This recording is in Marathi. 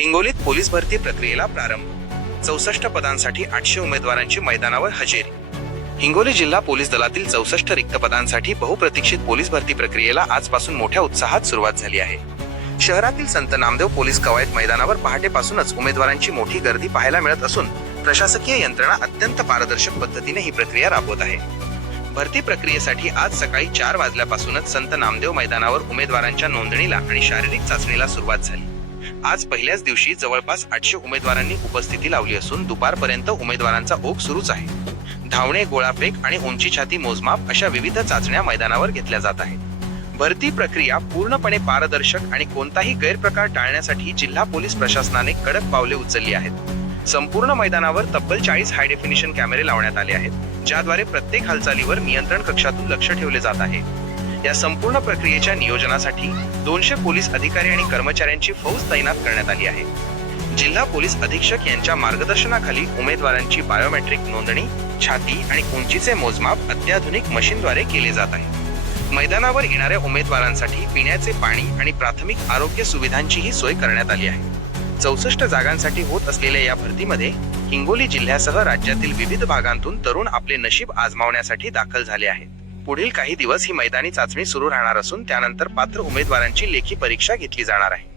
हिंगोलीत पोलीस भरती प्रक्रियेला प्रारंभ. चौसष्ट पदांसाठी आठशे उमेदवारांची मैदानावर हजेरी. हिंगोली जिल्हा पोलीस दलातील चौसष्ट रिक्त पदांसाठी बहुप्रतीक्षित पोलीस भरती प्रक्रियेला आजपासून मोठ्या उत्साहात सुरुवात झाली आहे. शहरातील संत नामदेव पोलीस कवायत मैदानावर पहाटेपासूनच उमेदवारांची मोठी गर्दी पाहायला मिळत असून प्रशासकीय यंत्रणा अत्यंत पारदर्शक पद्धतीने ही प्रक्रिया राबवत आहे. भरती प्रक्रियेसाठी आज सकाळी चार वाजल्यापासूनच संत नामदेव मैदानावर उमेदवारांच्या नोंदणीला आणि शारीरिक चाचणीला सुरुवात झाली. आज पहिल्याच दिवशी जवळपास आठशे उमेदवारांनी उपस्थिती लावली असून दुपारपर्यंत उमेदवारांचा ओघ सुरूच आहे. धावणे गोळाफेक आणि उंची छाती मोजमाप अशा विविध चाचण्या मैदानावर घेतल्या जात आहेत. भरती प्रक्रिया पूर्णपणे पारदर्शक आणि कोणताही गैरप्रकार टाळण्यासाठी जिल्हा पोलीस प्रशासनाने कडक पावले उचलली आहेत. संपूर्ण मैदानावर तब्बल चाळीस हाय डेफिनिशन कॅमेरे लावण्यात आले आहेत ज्याद्वारे प्रत्येक हालचालीवर नियंत्रण कक्षातून लक्ष ठेवले जात आहे. या संपूर्ण प्रक्रियेच्या नियोजनासाठी दोनशे पोलीस अधिकारी आणि कर्मचाऱ्यांची फौज तैनात करण्यात आली आहे. जिल्हा पोलीस अधीक्षक यांच्या मार्गदर्शनाखाली उमेदवारांची बायोमेट्रिक नोंदणी छाती आणि उंचीचे मोजमाप अत्याधुनिक मशीनद्वारे केले जात आहे. मैदानावर येणाऱ्या उमेदवारांसाठी पिण्याचे पाणी आणि प्राथमिक आरोग्य सुविधांचीही सोय करण्यात आली आहे. चौसष्ट जागांसाठी होत असलेल्या या भरतीमध्ये हिंगोली जिल्ह्यासह राज्यातील विविध भागांतून तरुण आपले नशीब आजमावण्यासाठी दाखल झाले आहेत. पुढील काही दिवस ही मैदानी चाचणी सुरू राहणार असून त्यानंतर पात्र उमेदवारांची लेखी परीक्षा घेतली जाणार आहे.